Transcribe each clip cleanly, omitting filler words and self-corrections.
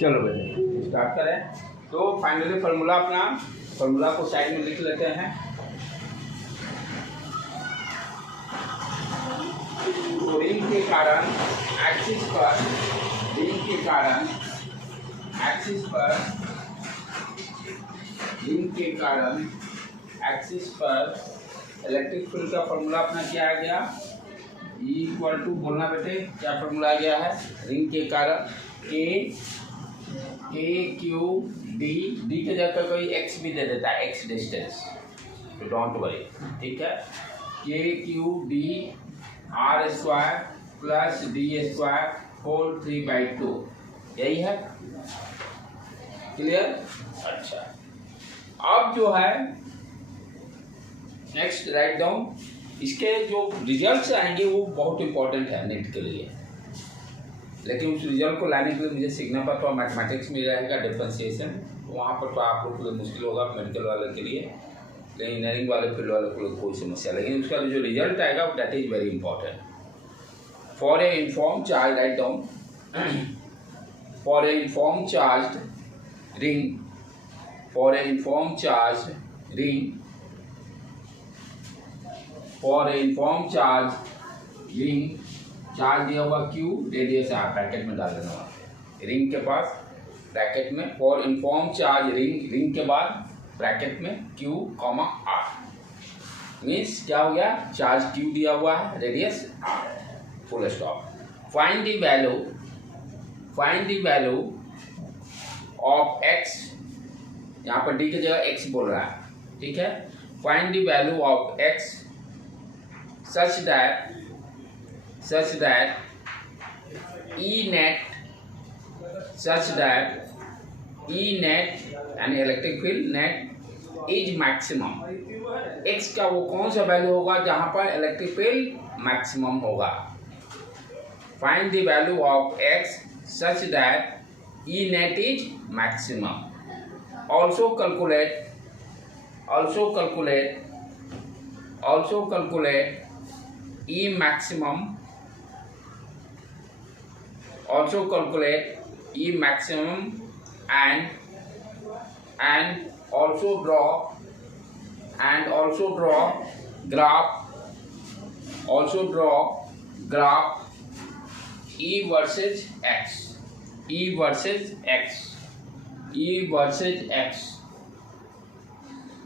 चलो बेटे स्टार्ट करें। तो फाइनली फार्मूला को साइड में लिख लेते हैं। तो रिंग के कारण एक्सिस पर इलेक्ट्रिक फील्ड का फार्मूला अपना क्या आ गया, E इक्वल टू बोलना बेटे क्या फार्मूला आ गया है, रिंग के कारण के क्यू डी के जगह कोई एक्स भी दे देता है, एक्स डिस्टेंस, तो डोंट वरी, ठीक है। K q d r square plus d square whole 3/2, यही है, क्लियर। अच्छा, अब जो है नेक्स्ट राइट डाउन, इसके जो रिजल्ट्स आएंगे वो बहुत इंपॉर्टेंट है नेट के लिए, लेकिन उस रिजल्ट को लाने के लिए मुझे सीखना पड़ता है। मैथमेटिक्स में रहेगा डिफरेंशिएशन, वहाँ पर तो आप लोग के लिए मुश्किल होगा, मेडिकल वाले के लिए, लेकिन इंजीनियरिंग वाले फील्ड वाले को कोई समस्या, लेकिन उसका जो रिजल्ट आएगा that is very important. For a uniform charge, write down, for a uniform charge ring, for a uniform charge ring, for a uniform charge ring, charge दिया हुआ Q, रेडियस R, ब्रैकेट में डाल देना ring के पास, bracket में for uniform charge ring, ring के बाद bracket में Q, R, मीन्स क्या हो गया, चार्ज Q दिया हुआ है, radius R, full stop. Find the value of x, यहाँ पर D की जगह x बोल रहा है, ठीक है। Find the value of x such that E net and electric field net is maximum। x का वो कौन सा वैल्यू होगा जहां पर इलेक्ट्रिक फील्ड मैक्सिमम होगा। Find the value of x such that E net is maximum। also calculate E maximum, and also draw graph E versus x।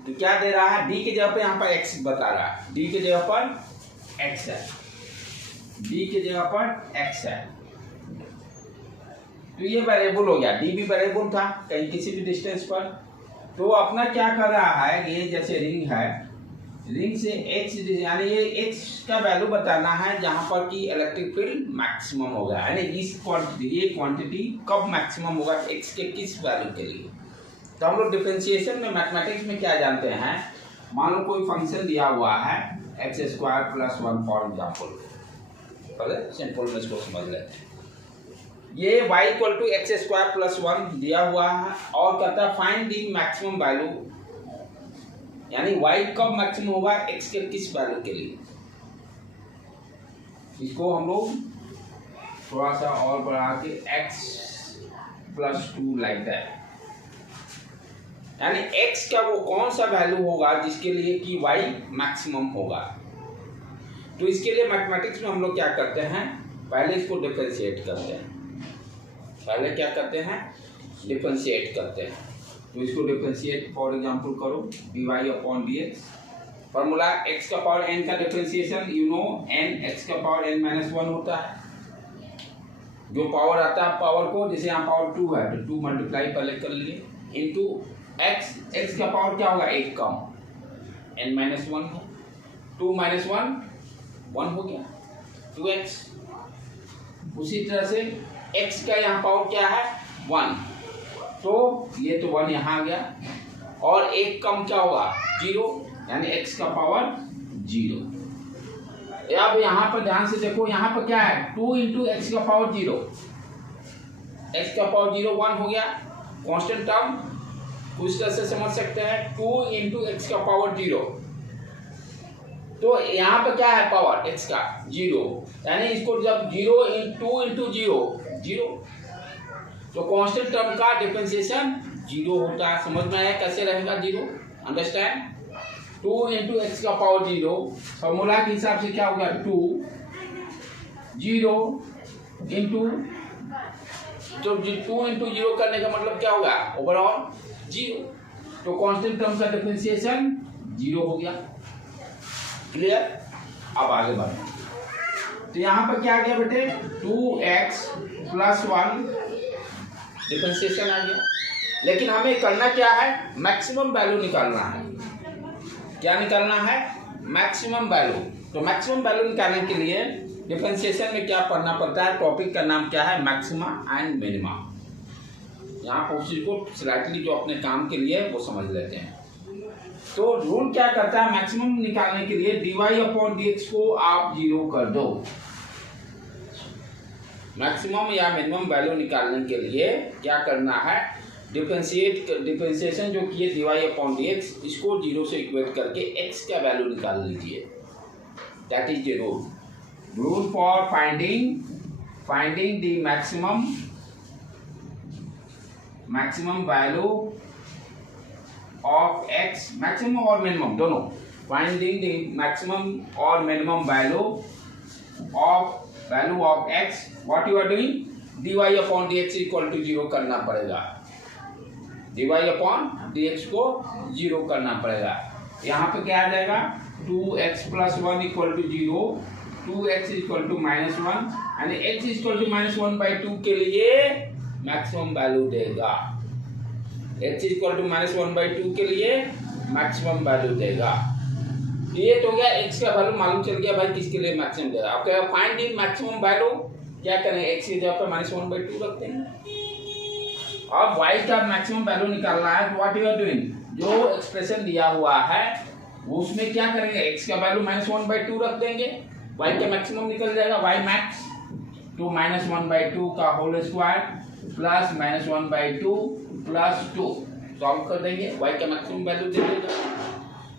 तो क्या दे रहा है, D के जगह पे यहाँ पर x बता रहा है, D के जगह पर x है, D के जगह पर x है, तो ये वेरिएबल हो गया, D भी वेरिएबल था कहीं किसी भी डिस्टेंस पर। तो अपना क्या कर रहा है, ये जैसे रिंग है, रिंग से x यानी ये x का वैल्यू बताना है जहां पर कि इलेक्ट्रिक फील्ड मैक्सिमम होगा, यानी इस क्वांटिटी, ये क्वांटिटी कब मैक्सिमम होगा x के किस वैल्यू के लिए। तो हम लोग डिफरेंशिएशन में मैथमेटिक्स में क्या जानते हैं, मान लो कोई फंक्शन दिया हुआ है x² + 1 फॉर एग्जाम्पल, पहले सिंपल में इसको समझ लेते हैं। ये y = x² + 1 दिया हुआ है और कहता है फाइंड द मैक्सिमम वैल्यू, यानी y कब मैक्सिमम होगा x के किस वैल्यू के लिए। इसको हम लोग थोड़ा सा और बढ़ा के x + 2 लाइक दैट, यानी x का वो कौन सा वैल्यू होगा जिसके लिए कि y मैक्सिमम होगा। तो इसके लिए मैथमेटिक्स में हम लोग क्या करते हैं, पहले इसको डिफरेंशिएट करते हैं, पहले क्या करते हैं, डिफरेंशिएट करते हैं। तो इसको डिफरेंशिएट फॉर एग्जांपल करो, dy/dx, फार्मूला x का पावर n का differentiation, you know n x का पावर n - 1 होता है, जो पावर आता है पावर को, जैसे यहाँ पावर 2 है तो 2 मल्टीप्लाई पहले कर लिए इनटू x का पावर क्या होगा, 1 कम, n - 1 है, 2 - 1 1 हो गया, 2x। उसी तरह से x का यहाँ पावर क्या है, 1, तो ये तो 1 यहाँ आ गया, और 1 कम क्या होगा, 0, यानी x का पावर 0। अब यहाँ पर ध्यान से देखो, यहाँ पर क्या है, 2 × x का पावर 0, x का पावर 0 1 हो गया, कांस्टेंट टर्म उस तरह से समझ सकते हैं, 2 × x का पावर 0, तो यहाँ पर क्या है पावर x का 0, यानी इसको जब 2 × 0 0, तो कांस्टेंट टर्म का डिफरेंशिएशन 0 होता है। समझ में आया कैसे रहेगा 0? अंडरस्टैंड? 2 इंटू एक्स का पावर 0 फॉर्मूला के हिसाब से क्या होगा 2 0 इंटू, तो 2 इंटू 0 करने का मतलब क्या होगा ओवरऑल 0। तो कांस्टेंट टर्म का डिफरेंशिएशन 0 हो गया। क्लियर? अब आगे बढ़ो। तो यहाँ पर क्या आ गया बेटे 2x + 1 डिफरेंशिएशन आ गया। लेकिन हमें करना क्या है, मैक्सिमम वैल्यू निकालना है। क्या निकालना है? Maximum value. तो मैक्सिमम वैल्यू निकालने के लिए डिफरेंशिएशन में क्या पढ़ना पड़ता है, टॉपिक का नाम क्या है, मैक्सिमा एंड मिनिमा। यहाँ पर उसी को स्लाइटली जो अपने काम के लिए वो समझ लेते हैं। तो रूल क्या करता है, मैक्सिमम निकालने के लिए dy/dx को आप 0 कर दो। मैक्सिमम या मिनिमम वैल्यू निकालने के लिए क्या करना है, डिफरेंशिएशन जो किए dy/dx, इसको 0 से इक्वेट करके x का वैल्यू निकाल लीजिए। That is the rule for finding the maximum value of x, maximum और मिनिमम दोनों। फाइंडिंग द मैक्सिमम और minimum value of x, what you are doing, dy/dx equal to 0 करना पड़ेगा। dy/dx को 0 करना पड़ेगा। यहाँ पे क्या आ जाएगा 2x + 1 equal to 0, 2x equal to -1 यानी x इक्वल टू -1/2 के लिए मैक्सिमम वैल्यू देगा। x इक्वल टू -1/2 के लिए मैक्सिमम वैल्यू देगा। ये तो हो गया x का वैल्यू मालूम चल गया भाई किसके लिए मैक्सिमम देगा। आप क्या फाइंड द मैक्सिमम वैल्यू, क्या करेंगे x की जगह पर -1/2 रखते हैं। अब y का मैक्सिमम वैल्यू निकालना है तो व्हाट यू आर डूइंग, जो एक्सप्रेशन दिया हुआ है वो उसमें क्या करेंगे, x का वैल्यू -1/2 रख देंगे, y का मैक्सिमम निकल जाएगा y मैक्स, तो -1/2 का whole square plus -1/2 plus 2 solve कर देंगे, y का मैक्सिमम वैल्यू दे देगा।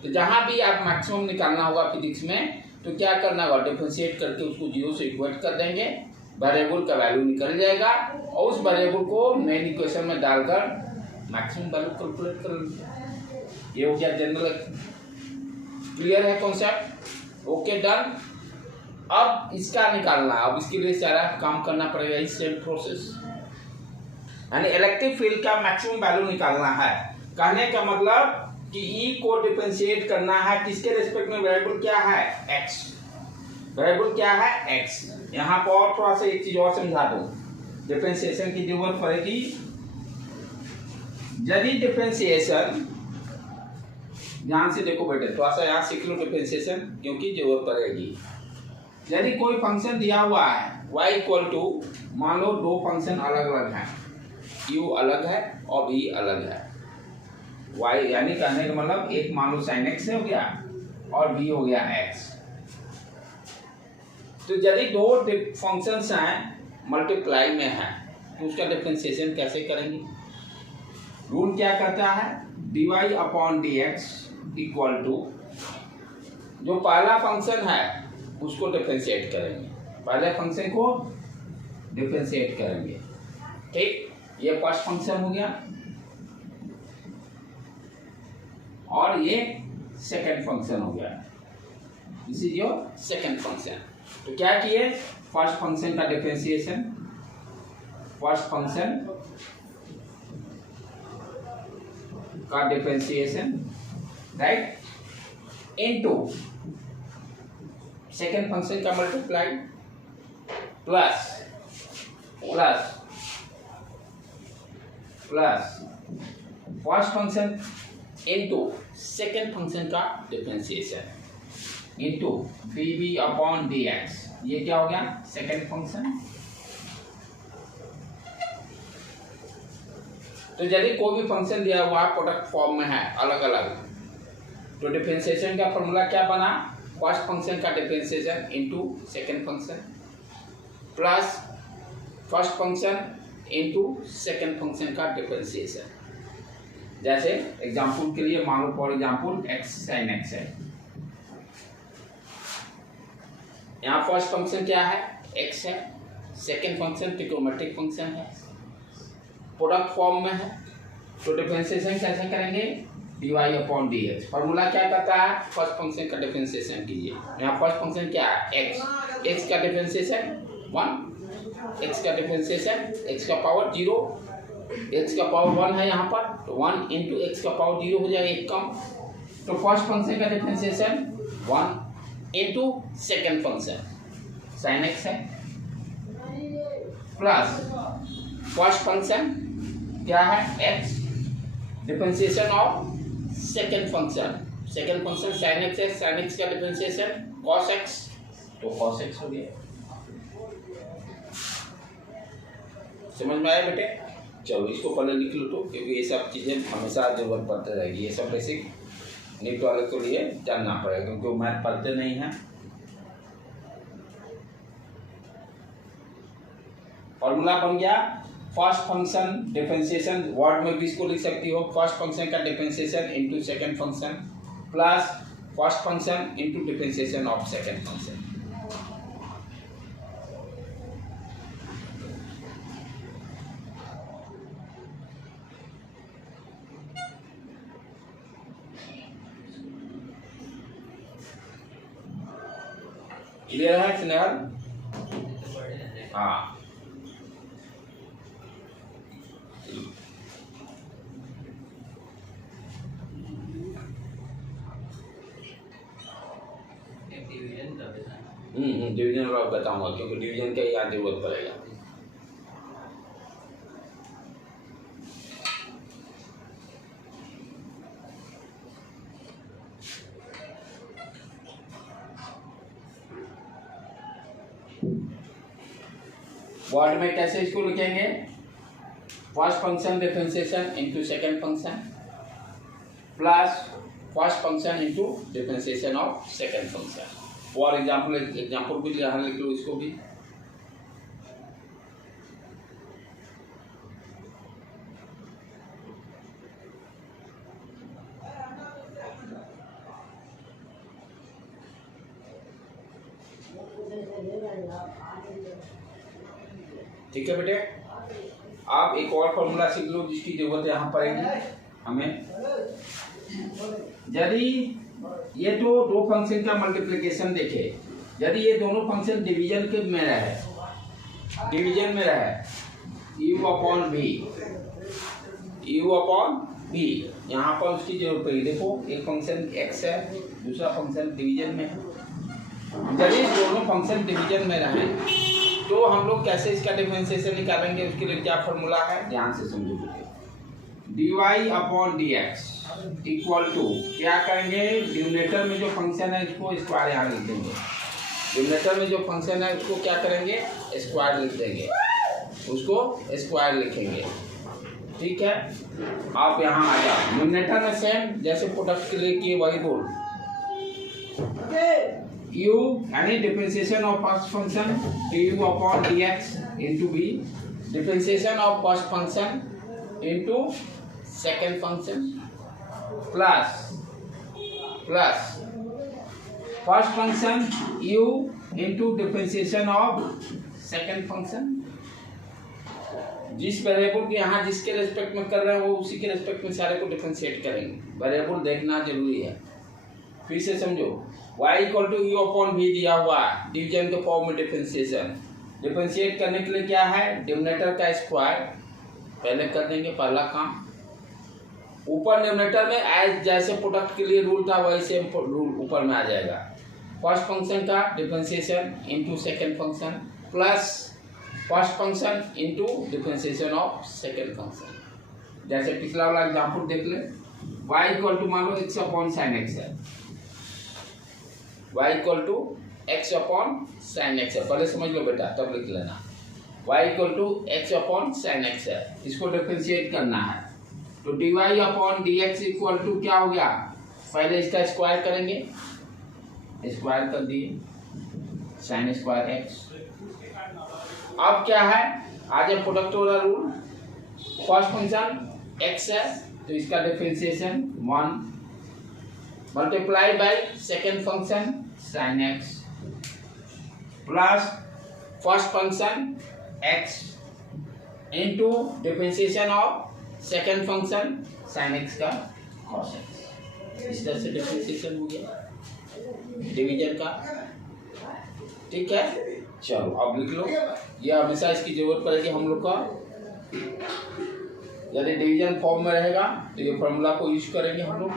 तो जहां भी आप मैक्सिमम निकालना होगा फिजिक्स में तो क्या करना होगा, डिफरेंशिएट करके उसको 0 से इक्वेट कर देंगे, वेरिएबल का वैल्यू निकल जाएगा और उस वेरिएबल को मेन इक्वेशन में डालकर मैक्सिमम वैल्यू कैलकुलेट कर लेंगे। ये हो गया जनरल। क्लियर है कॉन्सेप्ट? Okay done. अब इसका निकालना, अब इसके लिए सारा काम करना पड़ेगा, इस सेम प्रोसेस, यानी इलेक्ट्रिक फील्ड का मैक्सिमम वैल्यू निकालना है। कहने का मतलब कि E को डिफरेंशिएट करना है किसके रेस्पेक्ट में, वेरिएबल क्या है x, वेरिएबल क्या है x। यहाँ पर और थोड़ा सा एक चीज और समझा दूं, डिफरेंशिएशन की जरूरत पड़ेगी। यदि डिफरेंशिएशन, ध्यान से देखो बेटे, थोड़ा सा यहाँ सीख लो डिफरेंशिएशन क्योंकि जरूरत पड़ेगी। यदि कोई फंक्शन दिया हुआ है y इक्वल टू, मान लो दो फंक्शन अलग अलग हैं, u अलग है और v अलग है, y यानी कहने का मतलब एक मान लो sin x हो गया और v हो गया x। तो यदि दो फंक्शंस हैं मल्टीप्लाई में हैं तो उसका डिफरेंशिएशन कैसे करेंगे। रूल क्या करता है, dy/dx इक्वल टू, जो पहला फंक्शन है उसको डिफरेंशिएट करेंगे, पहले फंक्शन को डिफरेंशिएट करेंगे। ठीक, ये फर्स्ट फंक्शन हो गया और ये सेकंड फंक्शन हो गया, this is your second function. तो क्या किए, फर्स्ट फंक्शन का डिफरेंशिएशन, फर्स्ट फंक्शन का differentiation right, into second function का multiply plus plus plus first function into second function का डिफरेंशिएशन इनटू dv/dx। ये क्या हो गया, सेकंड फंक्शन। तो यदि कोई भी फंक्शन दिया हुआ प्रोडक्ट फॉर्म में है अलग अलग, तो डिफरेंशिएशन का फॉर्मूला क्या बना, फर्स्ट फंक्शन का differentiation into second function plus first function into second function का डिफरेंशिएशन। जैसे एग्जांपल के लिए मान लो for example x sin x है, यहाँ फर्स्ट फंक्शन क्या है x है, सेकंड फंक्शन ट्रिग्नोमेट्रिक फंक्शन है, प्रोडक्ट फॉर्म में है, तो डिफरेंशिएशन कैसे करेंगे, dy/dx। फॉर्मूला क्या करता है, फर्स्ट फंक्शन का डिफरेंशिएशन कीजिए। यहाँ फर्स्ट फंक्शन क्या है, x का डिफरेंशिएशन 1, x का डिफरेंशिएशन x का पावर 0, x का पावर 1 है यहाँ पर, तो 1 इंटू x का पावर 0 हो जाएगा, एक कम। तो फर्स्ट फंक्शन का differentiation 1 into second function sin x है, प्लस फर्स्ट फंक्शन क्या है, x, differentiation of second function sin x है, sin x का डिफरेंशिएशन cos x, तो cos x हो गया। समझ में आया बेटे? चलो इसको पहले लिख लो, तो क्योंकि ये सब चीजें हमेशा जरूरत पड़ती रहेगी, ये सब बेसिक नीट वाले के लिए जानना पड़ेगा, क्योंकि वो मैथ पढ़ते नहीं हैं। फॉर्मूला बन गया, फर्स्ट फंक्शन डिफरेंशिएशन, वर्ड में भी इसको लिख सकती हो, फर्स्ट फंक्शन का differentiation into second function plus first function into differentiation of second function. Clear है स्नेहल? हाँ, डिवीजन वाला बताऊंगा, क्योंकि डिवीजन का यहाँ जरूरत पड़ेगा। वर्ड में कैसे इसको लिखेंगे, first function differentiation into second function plus first function into differentiation of second function. For example भी यहाँ लिख लो इसको भी। ठीक है बेटे, आप एक और फॉर्मूला सीख लो जिसकी जरूरत यहाँ पड़ेगी हमें। यदि ये तो दो फंक्शन का मल्टीप्लिकेशन देखे, यदि ये दोनों फंक्शन डिवीजन के में रहे, डिवीजन में रहे u अपॉन v, यहाँ पर उसकी जरूरत पड़ेगी। देखो एक फंक्शन x है, दूसरा फंक्शन डिवीजन में है। यदि दोनों फंक्शन डिवीजन में रहे तो हम लोग कैसे इसका डिफरेंशिएशन निकालेंगे, उसके लिए क्या फॉर्मूला है, ध्यान से समझो। dy/dx इक्वल टू क्या करेंगे, डिनोमिनेटर में जो फंक्शन है इसको स्क्वायर यहाँ लिख देंगे, डिनोमिनेटर में जो फंक्शन है उसको क्या करेंगे, स्क्वायर लिख देंगे, उसको स्क्वायर लिखेंगे। ठीक है, आप यहाँ आ जाओ, डिनोमिनेटर में सेम जैसे प्रोडक्ट के लिए किए वही बोल, u यानी differentiation of first function du/dx into v, differentiation of first function into second function plus first function u into differentiation of second function. जिस वेरिएबल के यहाँ जिसके रेस्पेक्ट में कर रहे हैं वो उसी के रेस्पेक्ट में सारे को डिफरेंशिएट करेंगे। वेरिएबल देखना जरूरी है, फिर से समझो। y equal to u upon v दिया हुआ है, डिवीजन के फॉर्म में डिफरेंशिएशन। डिफरेंशिएट करने के लिए क्या है, डिनोमिनेटर का स्क्वायर पहले कर देंगे, पहला काम। ऊपर डिनोमिनेटर में एज जैसे प्रोडक्ट के लिए रूल था वही सेम रूल ऊपर में आ जाएगा। फर्स्ट फंक्शन का differentiation into second function plus first function into differentiation of second function. जैसे पिछला वाला एग्जांपल देख ले, y इक्वल टू मान लो x अपॉन साइन x है, y equal to x upon sine x है, पहले समझ लो बेटा तब लिख लेना। y equal to x upon sine x है, इसको डिफरेंशिएट करना है तो dy/dx इक्वल टू क्या हो गया, पहले इसका स्क्वायर करेंगे, स्क्वायर कर दिए साइन स्क्वायर x। अब क्या है, आज प्रोडक्ट वाला रूल, फर्स्ट फंक्शन x है तो इसका differentiation 1 multiply by second function sine x plus first function x into differentiation of second function sin x का cos x। इस तरह से डिफरेंशिएशन हो गया डिवीजन का। ठीक है, चलो अब लिख लो। ये हमेशा इसकी जरूरत पड़ेगी हम लोग का। यदि डिवीजन फॉर्म में रहेगा तो ये फॉर्मूला को यूज करेंगे हम लोग।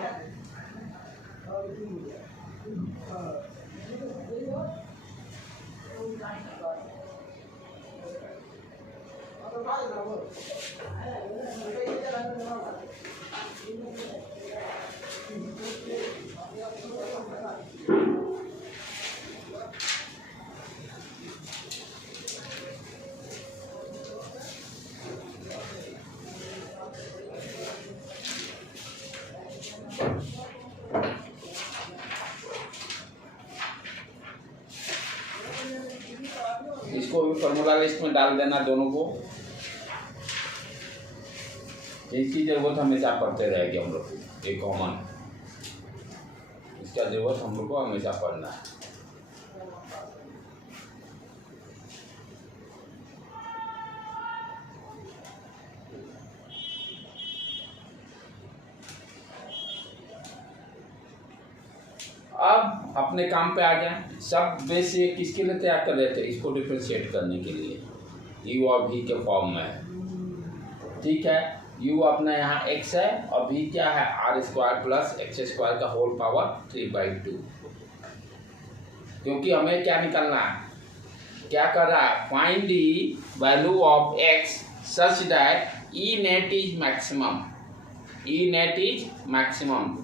इसको भी फॉर्मूला लिस्ट में डाल देना दोनों को। इसकी जरूरत हमेशा पढ़ते रहेगी हम लोग, ये कॉमन, इसका जरूरत हम लोग को हमेशा पढ़ना है। अब अपने काम पे आ जाए। सब बेस ये किसके लिए तैयार कर रहे थे? इसको डिफरेंशिएट करने के लिए। u और v के फॉर्म में है। ठीक है, u अपना यहाँ x है और v क्या है? r square plus x square का होल पावर 3/2। क्योंकि हमें क्या निकालना है, क्या कर रहा है? Find the value of x such that e net is maximum. e net is maximum.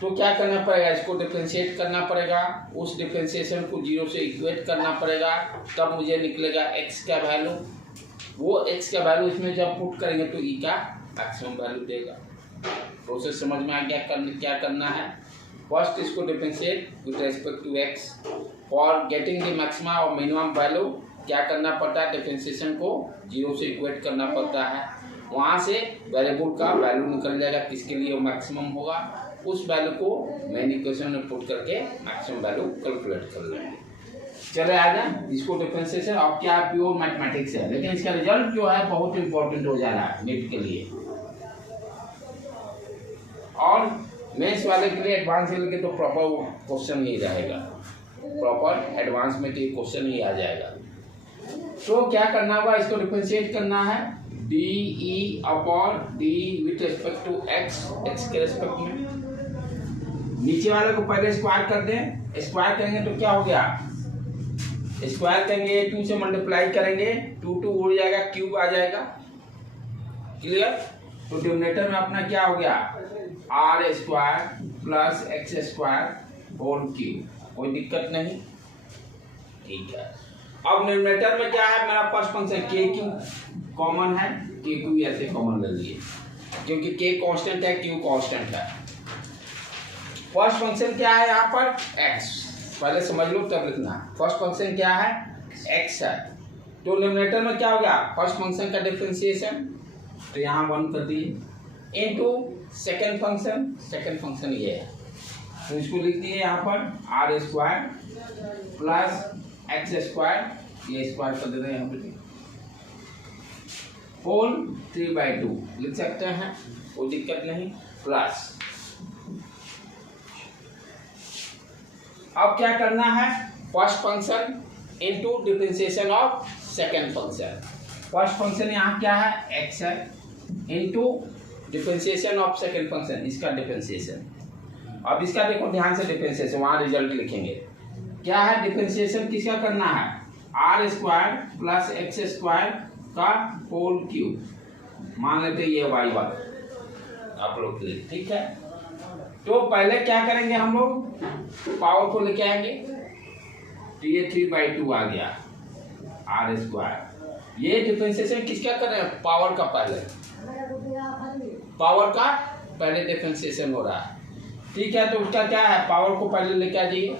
तो क्या करना पड़ेगा? इसको डिफरेंशिएट करना पड़ेगा, उस डिफरेंशिएशन को 0 से इक्वेट करना पड़ेगा, तब मुझे निकलेगा x का वैल्यू। वो x का वैल्यू इसमें जब पुट करेंगे तो e का मैक्सिमम वैल्यू देगा। प्रोसेस समझ में आ गया? क्या करना है? फर्स्ट इसको differentiate with respect to x। For getting the maximum और मिनिमम वैल्यू क्या करना पड़ता है? डिफरेंशिएशन को 0 से इक्वेट करना पड़ता है। वहाँ से वेरिएबल का वैल्यू निकल जाएगा, किसके लिए मैक्सिमम होगा। उस वैल्यू को मेन इक्वेशन में पुट करके मैक्सिमम वैल्यू कैलकुलेट कर लेंगे। चले आ जाए, इसको डिफरेंशिएशन और क्या प्योर मैथमेटिक्स है, लेकिन इसका रिजल्ट जो है बहुत इंपॉर्टेंट हो जा रहा है नीट के लिए और मेंस वाले के लिए, एडवांस के लिए तो प्रॉपर क्वेश्चन ही रहेगा, प्रॉपर एडवांस में तो क्वेश्चन ही आ जाएगा। तो क्या करना होगा? इसको डिफरेंशिएट करना है d e upon d with respect to x, x के रिस्पेक्ट में। नीचे वाले को पहले स्क्वायर कर दें। स्क्वायर करेंगे तो क्या हो गया? स्क्वायर करेंगे 2 से मल्टीप्लाई करेंगे, 2 उड़ जाएगा, क्यूब आ जाएगा। क्लियर? तो डिनोमिनेटर में अपना क्या हो गया? R square plus x square whole cube. कोई दिक्कत नहीं, ठीक है। अब डिनोमिनेटर में क्या है? मेरा फर्स्ट फंक्शन के क्यू कॉमन है, के क्यू ऐसे कॉमन ले लिए क्योंकि के कांस्टेंट है, क्यू कांस्टेंट है। फर्स्ट फंक्शन क्या है यहाँ पर? x। पहले समझ लो तब लिखना। फर्स्ट फंक्शन क्या है? x है। तो डिनोमिनेटर में क्या हो गया? फर्स्ट फंक्शन का डिफरेंशिएशन, तो यहाँ 1 कर दिए, into second function. Second function ये है, तो इसको लिख दिए यहाँ पर r square plus x square, ये स्क्वायर कर देते हैं यहाँ पे, होल 3/2 लिख सकते हैं, कोई दिक्कत नहीं। प्लस अब क्या करना है? First function into differentiation of second function. First function यहाँ क्या है? x है, into differentiation of second function, इसका डिफरेंशिएशन। अब इसका देखो ध्यान से डिफरेंशिएशन, वहाँ रिजल्ट लिखेंगे। क्या है डिफरेंशिएशन? किसका करना है? R square plus x square का होल क्यूब। मान लेते ये y वाला आप लोग के लिए, ठीक है। तो पहले क्या करेंगे हम लोग? पावर को लेके आएंगे, तो ये 3/2 आ गया आर स्क्वायर। ये डिफरेंशिएशन किसका कर रहे हैं? पावर का। पहले पावर का पहले डिफरेंशिएशन हो रहा है, ठीक है। तो उसका क्या है? पावर को पहले लेके आ जाइए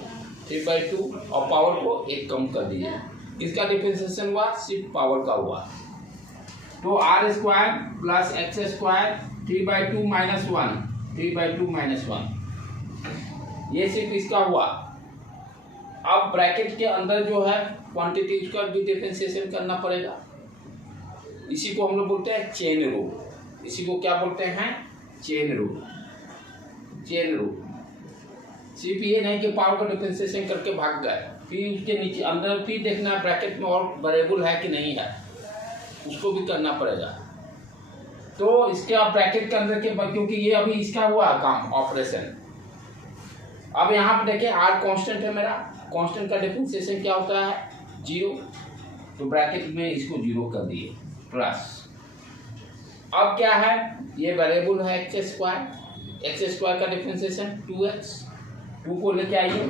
3/2 और पावर को 1 कम कर दीजिए। इसका डिफरेंशिएशन हुआ, सिर्फ पावर का हुआ। तो r square plus x square 3/2 minus 1, 3/2 minus 1, ये सिर्फ इसका हुआ। अब ब्रैकेट के अंदर जो है क्वांटिटी, उसका भी डिफरेंशिएशन करना पड़ेगा। इसी को हम लोग बोलते हैं चेन रूल। इसी को क्या बोलते हैं? Chain rule. चेन रूल सिर्फ ये नहीं कि पावर का डिफरेंशिएशन करके भाग गए, फिर उसके नीचे अंदर फिर देखना ब्रैकेट में और वेरिएबल है कि नहीं है, उसको भी करना पड़ेगा। तो इसके आप ब्रैकेट के अंदर के, क्योंकि ये अभी इसका हुआ काम ऑपरेशन। अब यहाँ पे देखिए आर कांस्टेंट है मेरा, कांस्टेंट का डिफरेंशिएशन क्या होता है? 0। तो ब्रैकेट में इसको 0 कर दिए प्लस। अब क्या है? ये वेरिएबल है एक्स स्क्वायर का डिफरेंशिएशन 2x, 2 को लेके आइए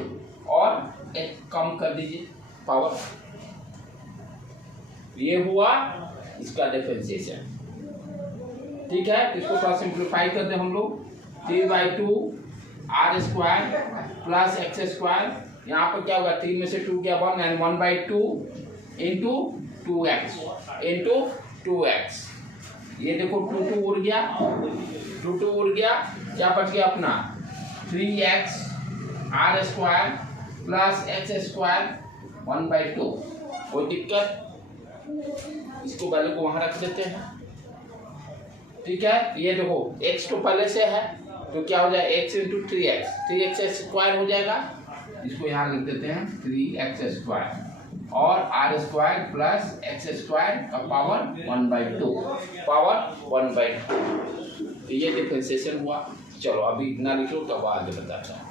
और एक कम कर दीजिए पावर। ये हुआ इसका डिफरेंशिएशन। ठीक है, इसको थोड़ा सिंप्लीफाई कर दे हम लोग। 3/2 r square plus x square, यहाँ पर क्या होगा? 3 में से 2 गया 1 एंड 1/2 इंटू 2x। ये देखो 2 उड़ गया, 2 उड़ गया, क्या बच गया अपना? 3x r square plus x square 1/2। कोई दिक्कत? इसको वैल्यू को वहां रख देते हैं। ठीक है, ये देखो x तो पहले से है, तो क्या हो जाए? x इंटू 3x स्क्वायर हो जाएगा। इसको यहाँ लिख देते हैं 3x स्क्वायर और r square plus x square का पावर 1/2, पावर 1/2। तो ये डिफरेंशिएशन हुआ। चलो अभी इतना लिख लो, तब आगे बताता हूँ।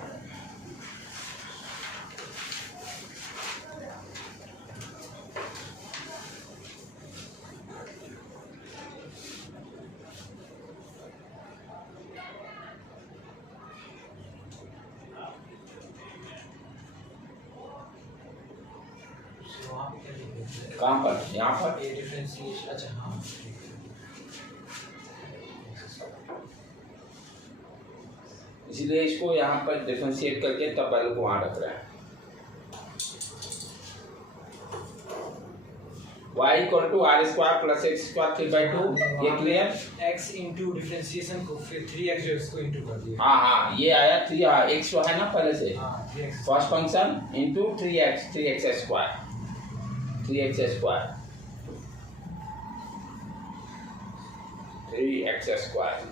कहाँ पर? यहाँ पर डिफरेंशिएशन। अच्छा हाँ, इसलिए इसको यहाँ पर डिफरेंशिएट करके तब वैल्यू को वहाँ रख रहे हैं। y equal to r square plus x square 3/2। ये क्लियर? x इंटू डिफरेंशिएशन को फिर 3x जो इसको इंटू कर दिया। हाँ, ये आया 3 x तो है ना पहले से। हाँ, 3x first function into 3x square, 3x square, 3x square.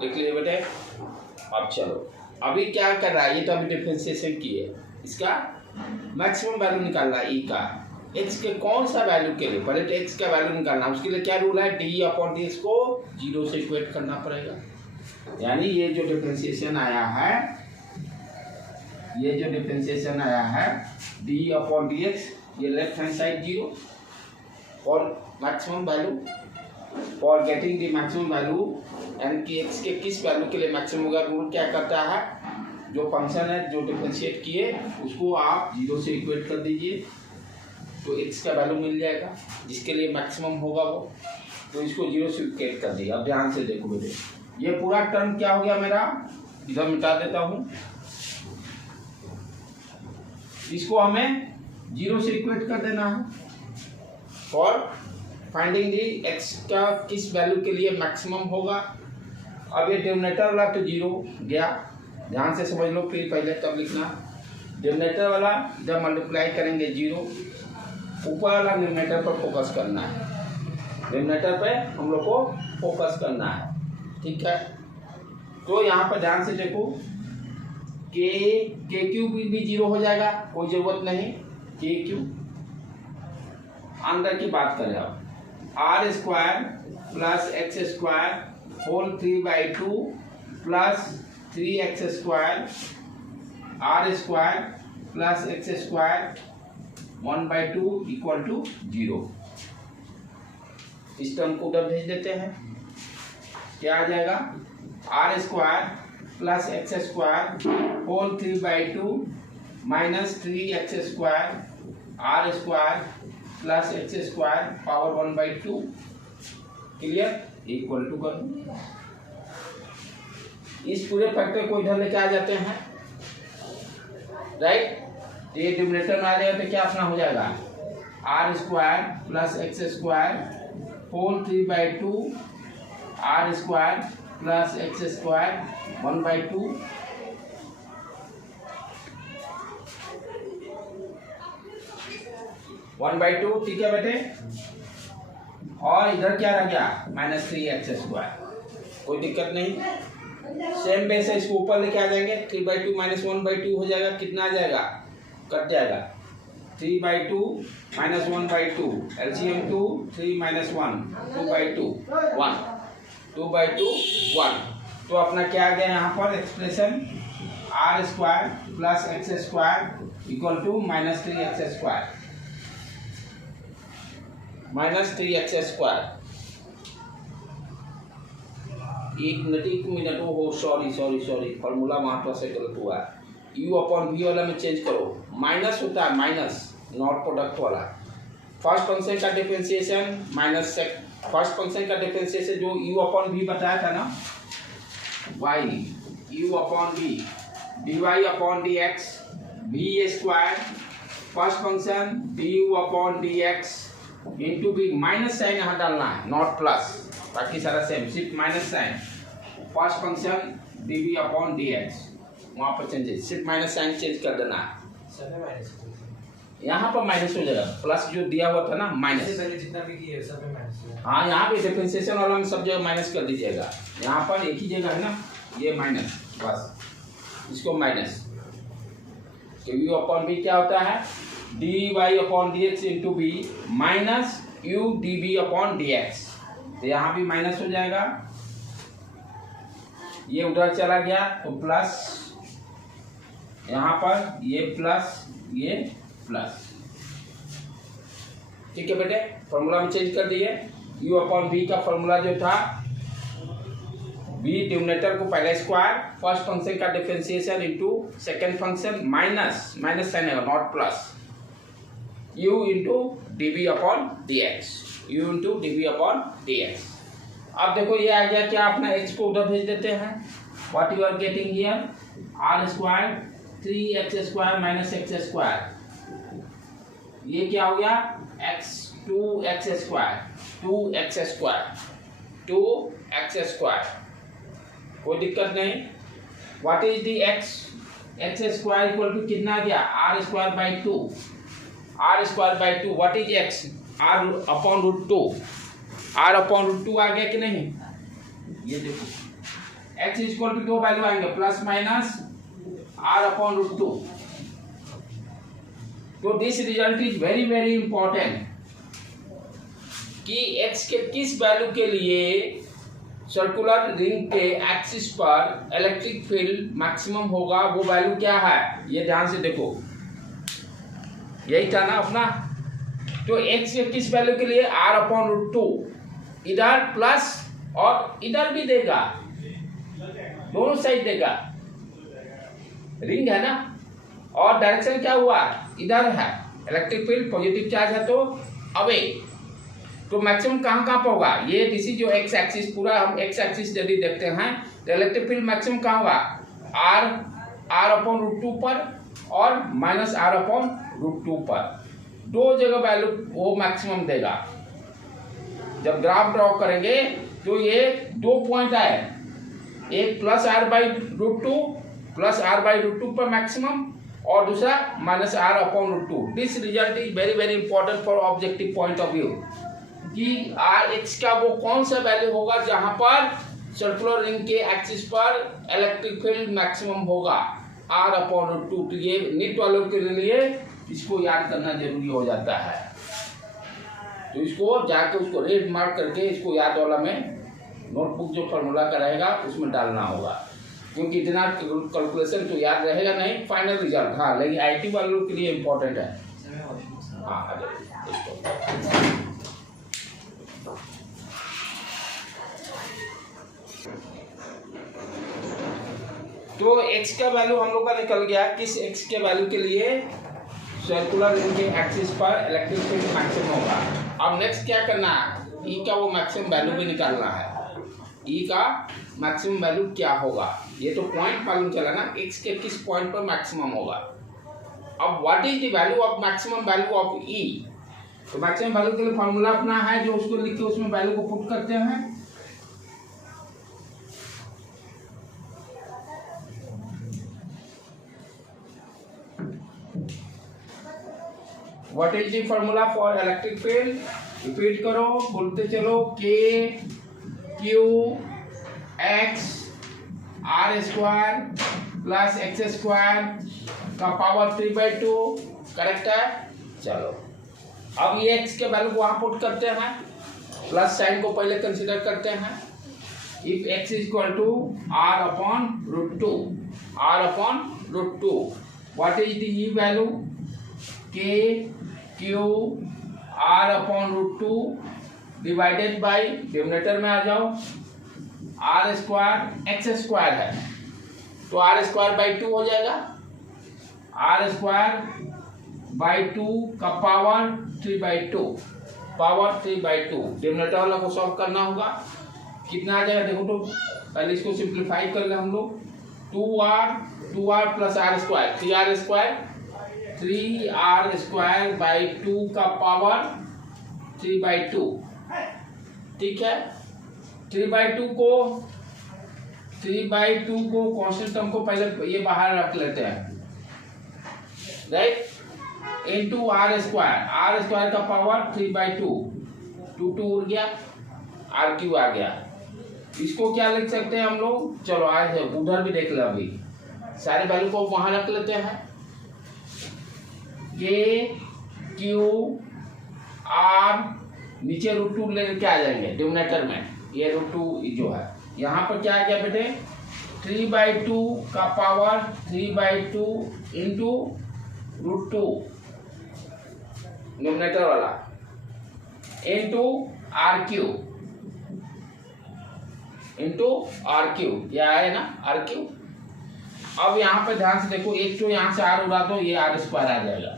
लिख लिए बेटे। अब चलो, अभी क्या कर रहा है? ये तो अभी डिफरेंशिएशन किए, इसका मैक्सिमम वैल्यू निकालना ई का। एक्स के कौन सा वैल्यू के लिए? पहले तो एक्स का वैल्यू निकालना, उसके लिए क्या रूल है? d/dx को 0 से इक्वेट करना पड़ेगा। यानी ये जो डिफरेंशिएशन आया है, ये जो डिफरेंशिएशन आया है d/dx, ये लेफ्ट हैंड साइड 0 और maximum value for getting the maximum value, यानी कि एक्स के किस वैल्यू के लिए मैक्सिमम होगा। रूल क्या करता है? जो फंक्शन है जो डिफरेंशिएट किए उसको आप 0 से इक्वेट कर दीजिए, तो एक्स का वैल्यू मिल जाएगा जिसके लिए मैक्सिमम होगा वो। तो इसको 0 से इक्वेट कर दिया। अब ध्यान से देखो बेटे, ये पूरा टर्म क्या हो गया मेरा? इधर मिटा देता हूँ। इसको हमें 0 से इक्वेट कर देना है फॉर फाइंडिंग दी एक्स का किस वैल्यू के लिए मैक्सिमम होगा। अब ये डिनोमिनेटर वाला तो 0 गया, ध्यान से समझ लो, फिर पहले तब लिखना। डिनोमिनेटर वाला जब मल्टीप्लाई करेंगे 0, ऊपर वाला न्यूमरेटर पर फोकस करना है, डिनोमिनेटर पे हम लोग को फोकस करना है, ठीक है। तो यहाँ पर ध्यान से देखो, के क्यूब भी 0 हो जाएगा, कोई ज़रूरत नहीं, के क्यूब अंदर की बात करें अब, r square plus x square whole 3/2 plus 3x square r square plus x square 1/2 equal to 0। इस टर्म को उधर भेज देते हैं, क्या आ जाएगा, r square plus x square whole 3/2 minus 3x square r square plus x square power 1/2, clear, equal to कर। इस पूरे फैक्टर को इधर लेके आ जाते हैं, राइट। ये डिनोमिनेटर में आ जाएगा तो क्या अपना हो जाएगा, r square plus x square whole 3/2 r square plus x square 1/2, ठीक है बेटे। और इधर क्या रह गया, माइनस 3x स्क्वायर, कोई दिक्कत नहीं। सेम बेस है, इसको ऊपर लेके आ जाएंगे, 3/2 माइनस 1/2 हो जाएगा, कितना आ जाएगा, कट जाएगा, 3/2 माइनस 1/2, एलसीएम 2, 3 माइनस 1, 2/2, 1, 2/2, 1। तो अपना क्या आ गया यहाँ पर expression, r square plus x square equal to minus 3x square, minus 3x square. एक मिनट, हो सॉरी, फॉर्मूला वहाँ पर से गलत हुआ है, u अपॉन v वाला में चेंज करो, माइनस होता है, माइनस नॉट प्रोडक्ट वाला। फर्स्ट फंक्शन का डिफरेंशिएशन माइनस से, फर्स्ट फंक्शन का डिफरेंशिएशन जो u अपॉन v बताया था ना, y u upon v dy upon dx v square, first function du upon dx into v, minus sign यहाँ डालना है, नॉट प्लस, बाकी सारा सेम, सिर्फ minus sign, first function dv upon dx, वहाँ पर चेंजेस, सिर्फ माइनस साइन चेंज कर देना है, यहाँ पर माइनस हो जाएगा, प्लस जो दिया हुआ था ना माइनस, जितना भी किया सब में माइनस। हाँ यहाँ पे डिफरेंशिएशन वाला में सब जगह माइनस कर दीजिएगा, यहाँ पर एक ही जगह है ना ये माइनस, बस इसको माइनस, तो u अपॉन v क्या होता है, dy upon dx into v minus u dv upon dx, तो यहाँ भी माइनस हो जाएगा, ये उधर चला गया तो प्लस, यहाँ पर ये प्लस, ये प्लस, ठीक है बेटे। फॉर्मूला में चेंज कर दिए, u अपॉन v का फॉर्मूला जो था, v डिनोमिनेटर को पहले स्क्वायर, फर्स्ट फंक्शन का differentiation into second function minus, minus sign है not plus, u into dv upon dx, u into dv upon dx। अब देखो ये आ गया, क्या अपना x को उधर भेज देते हैं, what you are getting here, r square 3x square minus x square, ये क्या हो गया, x 2x square, 2x square, 2x square, कोई दिक्कत नहीं। What is the x square equal to कितना आ गया, r square by 2, r square by 2, what is x, r upon root 2, r upon root 2 आ गया कि नहीं, ये देखो x इक्वल टू 2 वैल्यू आएंगे, plus minus r upon root 2। तो this result is very very important कि x के किस वैल्यू के लिए सर्कुलर रिंग के एक्सिस पर इलेक्ट्रिक फील्ड मैक्सिमम होगा, वो वैल्यू क्या है, ये ध्यान से देखो, यही था ना अपना। तो x के किस वैल्यू के लिए, r अपॉन रूट 2, इधर प्लस और इधर भी देगा, दोनों साइड देगा, रिंग है ना, और डायरेक्शन क्या हुआ, इधर है, इलेक्ट्रिक फील्ड पॉजिटिव चार्ज है तो अवे, तो मैक्सिमम कहाँ कहाँ पर होगा, ये दिस जो एक्स एक्सिस, पूरा हम एक्स एक्सिस यदि देखते हैं तो इलेक्ट्रिक फील्ड मैक्सिमम कहाँ होगा, आर अपॉन रूट 2 पर और माइनस आर अपॉन रूट 2 पर, दो जगह वैल्यू वो मैक्सिमम देगा। जब ग्राफ ड्रॉ करेंगे तो ये दो पॉइंट आए, एक plus r by root 2 plus r by root two पर मैक्सिमम और दूसरा minus r upon root two. This result is very very important for objective point of view कि आर एक्स का वो कौन सा वैल्यू होगा जहां पर सर्कुलर रिंग के एक्सिस पर इलेक्ट्रिक फील्ड मैक्सिमम होगा आर अपॉन रूट टू। तो ये नीट वालों के लिए इसको याद करना जरूरी हो जाता है, तो इसको जाके उसको रेड मार्क करके इसको याद वाला में नोटबुक जो फॉर्मूला का रहेगा उसमें डालना होगा, क्योंकि इतना कैलकुलेशन तो याद रहेगा नहीं फाइनल रिजल्ट। हाँ, लेकिन आईटी वालों के लिए इम्पोर्टेंट है। हाँ, तो x का वैल्यू हम लोग का निकल गया। किस x के वैल्यू के लिए सर्कुलर रिंग के एक्सिस पर इलेक्ट्रिक फील्ड मैक्सिमम होगा। अब नेक्स्ट क्या करना है, E का वो मैक्सिमम वैल्यू भी निकालना है। E का मैक्सिमम वैल्यू क्या होगा, ये तो पॉइंट मालूम चला ना, x के किस पॉइंट पर मैक्सिमम होगा। अब what is the value of maximum value of E, तो मैक्सिमम वैल्यू के लिए फॉर्मूला अपना है जो उसको लिख के उसमें वैल्यू को पुट करते हैं। What is the formula for electric field? Repeat करो, बोलते चलो, K Q X R square plus x square का पावर 3/2, करेक्ट है। चलो अब ये x के वैल्यू को वहां पुट करते हैं, प्लस साइन को पहले कंसीडर करते हैं। If x is equal to r upon root two, r upon root two, what is the e value, k q r upon root two divided by, denominator में आ जाओ, are square x square है तो r square by two हो जाएगा, r square by two का power 3/2, power 3/2। Denominator वाला को सॉल्व करना होगा, कितना आ जाएगा देखो, तो पहले इसको सिंप्लीफाई कर ले हम लोग। 2r प्लस r square, 3r square, 3r square by 2 का पावर 3/2, ठीक है। 3/2 को कांस्टेंट टर्म को पहले ये बाहर रख लेते हैं, राइट, इनटू आर स्क्वायर का पावर 3/2, 2 उड़ गया, आर क्यू आ गया। इसको क्या लिख सकते हैं हम लोग, चलो आज उधर भी देख ले, अभी सारे वैल्यू को वहां रख लेते हैं। के क्यू आर नीचे रूट टू लेके आ जाएंगे डिनोमिनेटर में, ये रूट टू जो है यहाँ पर क्या आ गया बेटे, 3/2 का power 3/2 into root two denominator वाला इंटू आर क्यू, यह आए ना आर क्यू। अब यहाँ पे ध्यान से देखो, एक तो यहाँ से आर उड़ा दो, ये आर स्क्वायर आ जाएगा।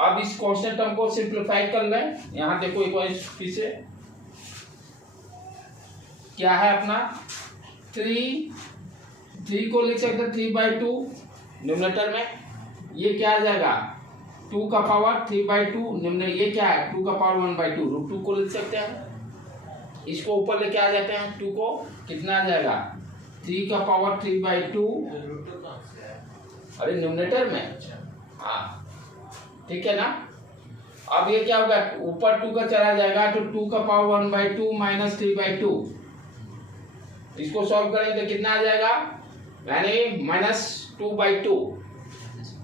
अब इस कांस्टेंट टर्म को सिंप्लीफाई कर लें, यहाँ देखो एक बार फिर से, क्या है अपना 3 को लिख सकते हैं 3/2 डिनोमिनेटर में, ये क्या आ जाएगा 2 का पावर 3/2, ये क्या है 2 का पावर 1/2, रूट 2 को लिख सकते हैं। इसको ऊपर लेके आ जाते हैं, 2 को कितना आ जाएगा 3 का पावर 3/2, अरे डिनोमिनेटर में, हाँ ठीक है ना। अब ये क्या होगा, ऊपर 2 का चला जाएगा तो 2 का पावर 1/2 माइनस 3/2, इसको सॉल्व करेंगे तो कितना आ जाएगा, यानी -2/2,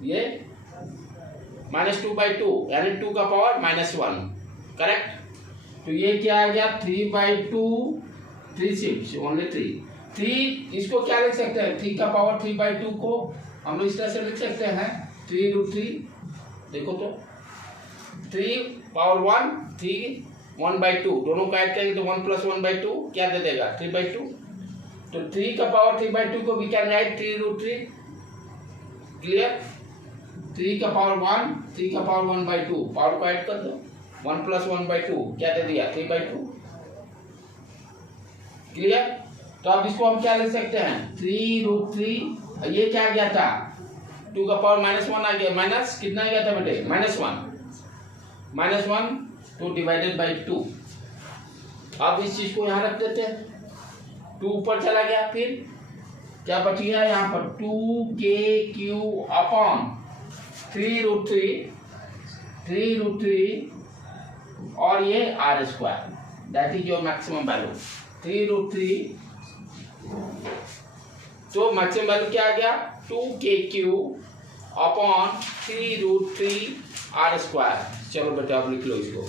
ये -2/2 यानी 2 का पावर -1, करेक्ट। तो ये क्या आ गया 3/2, 3 शिफ्ट ओनली 3, इसको क्या लिख सकते हैं, 3 का पावर 3/2 को हम लोग इस तरह से लिख सकते हैं 3√3, देखो तो 3 पावर 1, 3 1/2, दोनों का ऐड करेंगे तो 1 + 1/2 क्या दे देगा 3/2। तो 3 का पावर 3/2 को वी कैन राइट 3√3, क्लियर। 3 का पावर 1, 3 का पावर 1/2, पावर को ऐड कर दो, 1 + 1/2 क्या दे दिया 3/2, क्लियर। तो अब इसको हम क्या ले सकते हैं 3√3, ये क्या आ गया था 2 का पावर -1 आ गया, माइनस कितना आ गया था बेटे -1 तो डिवाइडेड बाई 2। अब इस चीज को यहाँ रख देते हैं, 2 ऊपर चला गया, फिर क्या बच गया यहाँ पर 2KQ अपॉन 3√3 और ये R², that is your maximum value 3√3। तो मैक्सिमम वैल्यू क्या आ गया 2KQ अपॉन 3√3 R²। चलो बेटा आप लिख लो इसको।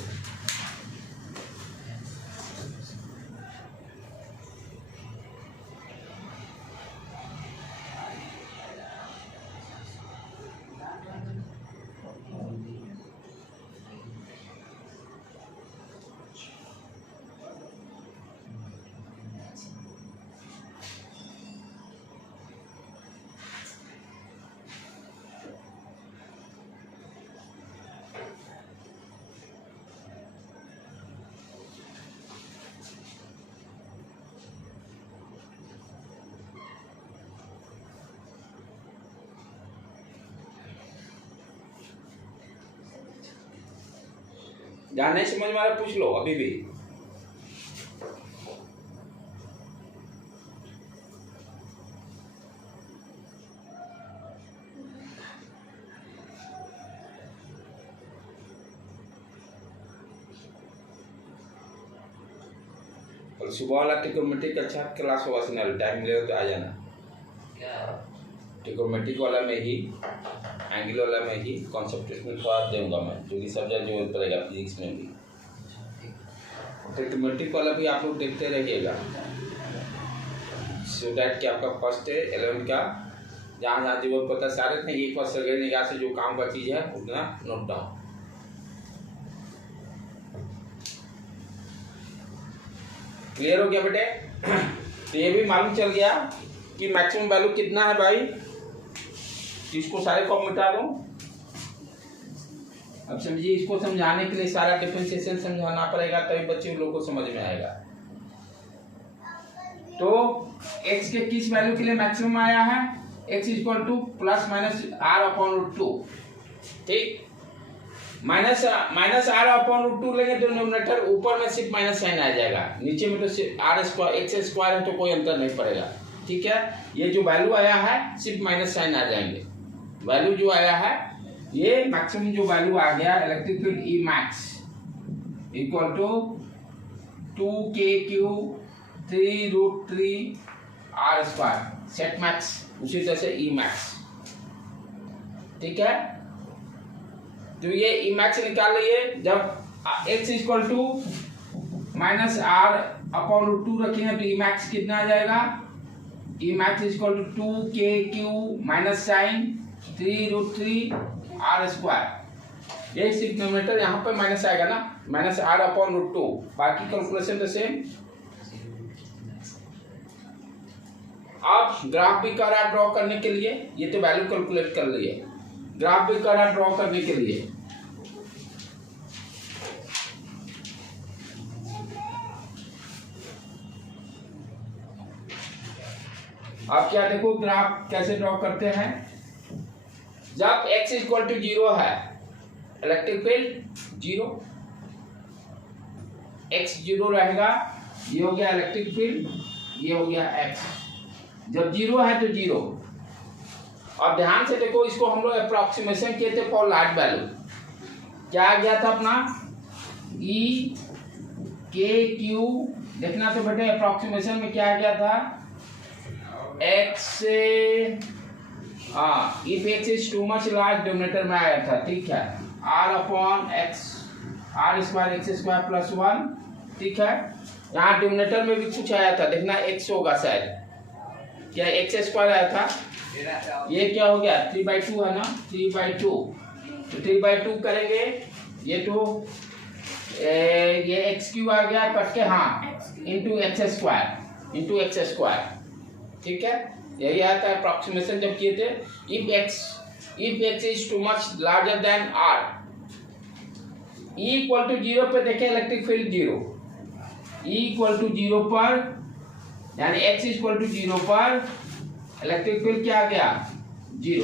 जानने समझ में आ रहा पूछ लो अभी भी। और सुबह वाला ट्रिकोमेट्रिक अच्छा क्लास होगा सुना, टाइम मिलेगा तो आ जाना। ट्रिकोमेट्रिक वाला में ही, एंगल वाला में ही कॉन्सेप्ट में थोड़ा दूंगा मैं, जो कि सब जगह जरूरत पड़ेगा फिजिक्स में भी। ट्रिकोमेट्रिक वाला भी आप लोग देखते रहिएगा, सो दैट कि आपका फर्स्ट 11 का जहाँ जहाँ जरूरत पड़ता है सारे नहीं, एक बार सगेर निगाह से जो काम का चीज़ है उतना नोट डाउन। क्लियर हो गया बेटे? तो ये भी मालूम चल गया कि मैक्सिमम वैल्यू कितना है भाई। इसको सारे को मिटा दूं। अब समझिए, इसको समझाने के लिए सारा डिफरेंशिएशन समझाना पड़ेगा, तभी बच्चे लोगों को समझ में आएगा। तो x के किस वैल्यू के लिए मैक्सिमम आया है? x equal two plus minus r/√2। ठीक, माइनस r अपॉन√2 लेंगे तो न्यूमरेटर ऊपर में सिर्फ माइनस साइन आ जाएगा, नीचे में तो r² x² है तो कोई अंतर नहीं पड़ेगा। ठीक है, ये जो वैल्यू आया है सिर्फ माइनस साइन आ जाएंगे। वैल्यू जो आया है ये मैक्सिमम जो वैल्यू आ गया electric field E max equal to 2KQ 3√3 R², set max उसी तरह से E max। ठीक है, तो ये E max निकाल लिए। जब x equal to minus r/√2 रखेंगे तो E max कितना आ जाएगा? E max equal to 2KQ minus sine 3√3 R²। ये सिर्फ न्यूमरेटर यहाँ पर माइनस आएगा ना, माइनस r/√2, बाकी कैलकुलेशन द सेम। अब ग्राफ भी कर रहा ड्रॉ करने के लिए, ये तो वैल्यू कैलकुलेट कर लिए, ग्राफ भी कर रहा ड्रॉ करने के लिए। अब क्या देखो ग्राफ कैसे ड्रॉ करते हैं। जब x इक्वल टू 0 है इलेक्ट्रिक फील्ड 0, x 0 रहेगा, ये हो गया इलेक्ट्रिक फील्ड, ये हो गया x। जब 0 है तो 0। अब ध्यान से देखो, इसको हम लोग अप्रोक्सीमेशन किए थे फॉर लार्ज वैल्यू। क्या आ गया था अपना EKQ, देखना तो बेटे अप्रोक्सीमेशन में क्या आ गया था, x से if x is too much large denominator में आया था। ठीक है, r/x r² x² + 1। ठीक है, यहाँ डिनोमिनेटर में भी कुछ आया था, देखना x होगा शायद, क्या x² आया था, ये क्या हो गया 3/2 है ना, 3/2। तो 3/2 करेंगे, ये तो ये x³ आ गया कट के, हाँ इंटू x²। ठीक है, यही आता है अप्रोक्सीमेशन जब किए थे। If x is too much larger than r, E equal to 0 पे देखें electric field 0, E equal to 0 पर यानी x इक्वल टू 0 पर इलेक्ट्रिक फील्ड क्या आ गया 0।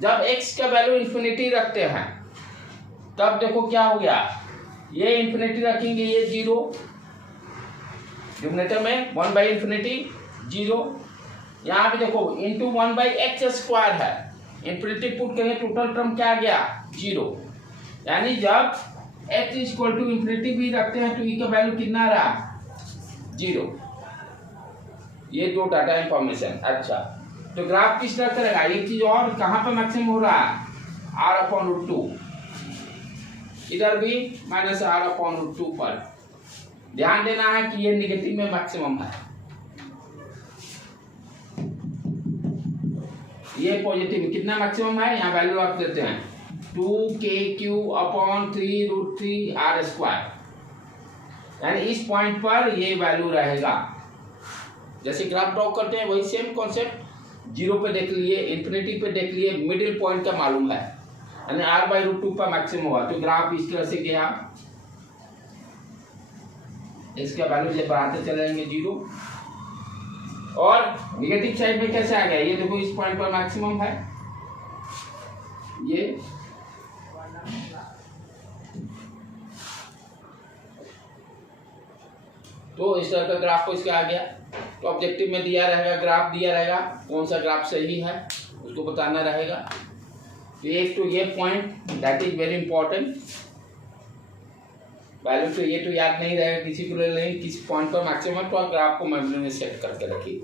जब x का वैल्यू इंफिनिटी रखते हैं तब देखो क्या हो गया, ये इंफिनिटी रखेंगे, ये 0, डिनोमिनेटर में 1/∞ 0, यहाँ पे देखो इंटू 1/x² है, इन्फिनिटी पुट करें टोटल टर्म क्या आ गया 0। यानी जब x इक्वल टू इन्फिनिटी भी रखते हैं तो e का वैल्यू कितना रहा 0। ये दो डाटा इंफॉर्मेशन। अच्छा तो ग्राफ किस तरह करेगा, एक चीज और कहाँ पे मैक्सिमम हो रहा है r/√2, इधर भी -r/√2 पर। ध्यान देना है कि ये निगेटिव में मैक्सिमम है, ये पॉजिटिव कितना मैक्सिमम है, यहाँ वैल्यू रख देते हैं 2kq/3√3r²। यानी इस पॉइंट पर ये वैल्यू रहेगा। जैसे ग्राफ ड्रॉ करते हैं वही सेम कॉन्सेप्ट, 0 पे देख लिए, इन्फिनिटी पे देख लिए, मिडिल पॉइंट का मालूम है, यानी r/√2 पर मैक्सिमम हुआ तो ग्राफ इस तरह से गया, इसका वैल्यू जब बढ़ाते चले जाएंगे 0। और निगेटिव साइड में कैसे आ गया, ये देखो इस पॉइंट पर मैक्सिमम है, ये तो इस तरह का ग्राफ को इसका आ गया। तो ऑब्जेक्टिव में दिया रहेगा, ग्राफ दिया रहेगा, कौन सा ग्राफ सही है उसको बताना रहेगा। तो एक तो ये point that is very important, value तो ये तो याद नहीं रहेगा किसी को नहीं, किस पॉइंट पर मैक्सिमम तो आप ग्राफ को मेमोरी में सेट करके रखिए।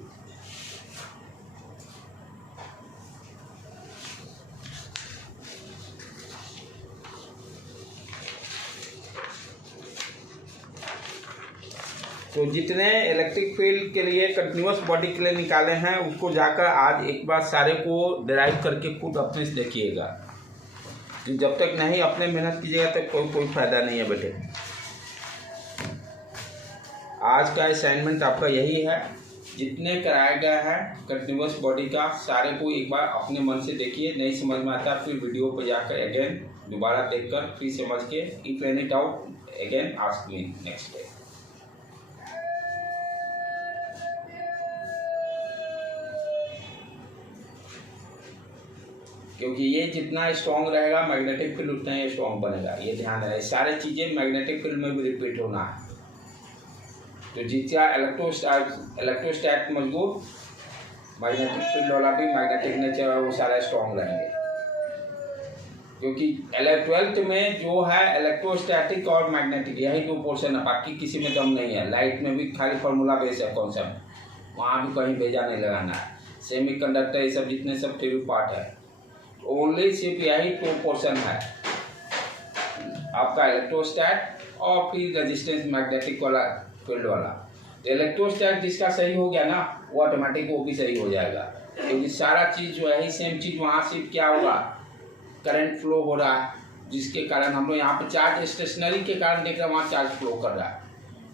तो जितने इलेक्ट्रिक फील्ड के लिए कंटिन्यूअस बॉडी के लिए निकाले हैं उसको जाकर आज एक बार सारे को डिराइव करके खुद अपने से देखिएगा। जब तक नहीं अपने मेहनत कीजिएगा तब कोई फायदा नहीं है बेटे। आज का असाइनमेंट आपका यही है, जितने कराया गया है कंटिन्यूअस बॉडी का सारे को एक बार अपने मन से देखिए, नहीं समझ में आता फिर वीडियो पर जाकर अगेन दोबारा देखकर फिर समझ के, if any doubt again ask me next day. क्योंकि ये जितना स्ट्रॉन्ग रहेगा मैग्नेटिक फील्ड उतना ही स्ट्रॉन्ग बनेगा, ये ध्यान रहे। सारे चीज़ें मैग्नेटिक फील्ड में भी रिपीट होना है। तो जितना इलेक्ट्रोस्टैट मजबूत, मैग्नेटिक फील्ड वाला भी मैग्नेटिक नेचर है वो सारे स्ट्रॉन्ग रहेंगे। क्योंकि 12th में जो है इलेक्ट्रोस्टैटिक और मैग्नेटिक यही दो पोर्शन है, बाकी किसी में दम नहीं है। लाइट में भी खाली फार्मूला बेस है कॉन्सेप्ट, वहाँ भी कहीं भेजा नहीं लगाना है। सेमीकंडक्टर ये सब जितने सब थ्योरी पार्ट है, ओनली सिर्फ यही दो पोर्शन है आपका, इलेक्ट्रोस्टैट और फिर रेजिस्टेंस मैग्नेटिक वाला फील्ड वाला। तो इलेक्ट्रोस्टैट जिसका सही हो गया ना वो ऑटोमेटिक वो भी सही हो जाएगा, क्योंकि सारा चीज़ जो है सेम चीज़ वहाँ सिर्फ क्या होगा, करंट फ्लो हो रहा है, जिसके कारण हम लोग यहाँ पर चार्ज स्टेशनरी के कारण देख रहे हैं वहाँ चार्ज फ्लो कर रहा है।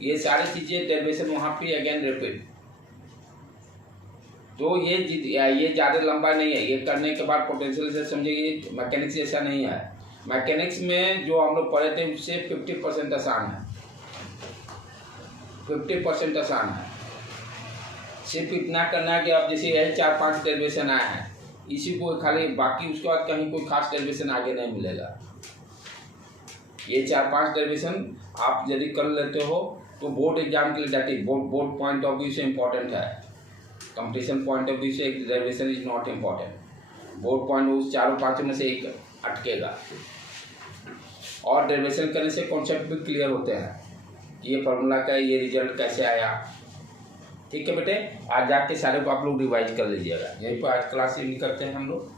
ये सारी चीज़ें डेरिवेशन वहाँ पे अगेन रिपीट। तो ये ज़्यादा लंबा नहीं है, ये करने के बाद पोटेंशियल से समझिए मैकेनिक्स जैसा नहीं है। मैकेनिक्स में जो हम लोग पढ़े थे उससे 50% आसान है, 50% आसान है। सिर्फ इतना करना है कि आप जैसे यही 4-5 डेरिवेशन आए हैं इसी को खाली, बाकी उसके बाद कहीं कोई खास डेरिवेशन आगे नहीं मिलेगा। ये 4-5 डेरिवेशन आप यदि कर लेते हो तो बोर्ड एग्जाम के लिए that is board point of view से इम्पोर्टेंट है। कंपटीशन पॉइंट ऑफ व्यू से एक derivation is not important, board point उस 4-5 में से एक अटकेगा। और डेरिवेशन करने से कॉन्सेप्ट भी क्लियर होते हैं, ये फार्मूला का ये रिजल्ट कैसे आया। ठीक है बेटे, आज जाके सारे को आप लोग रिवाइज कर लीजिएगा। यहीं पर आज क्लास करते हैं हम लोग।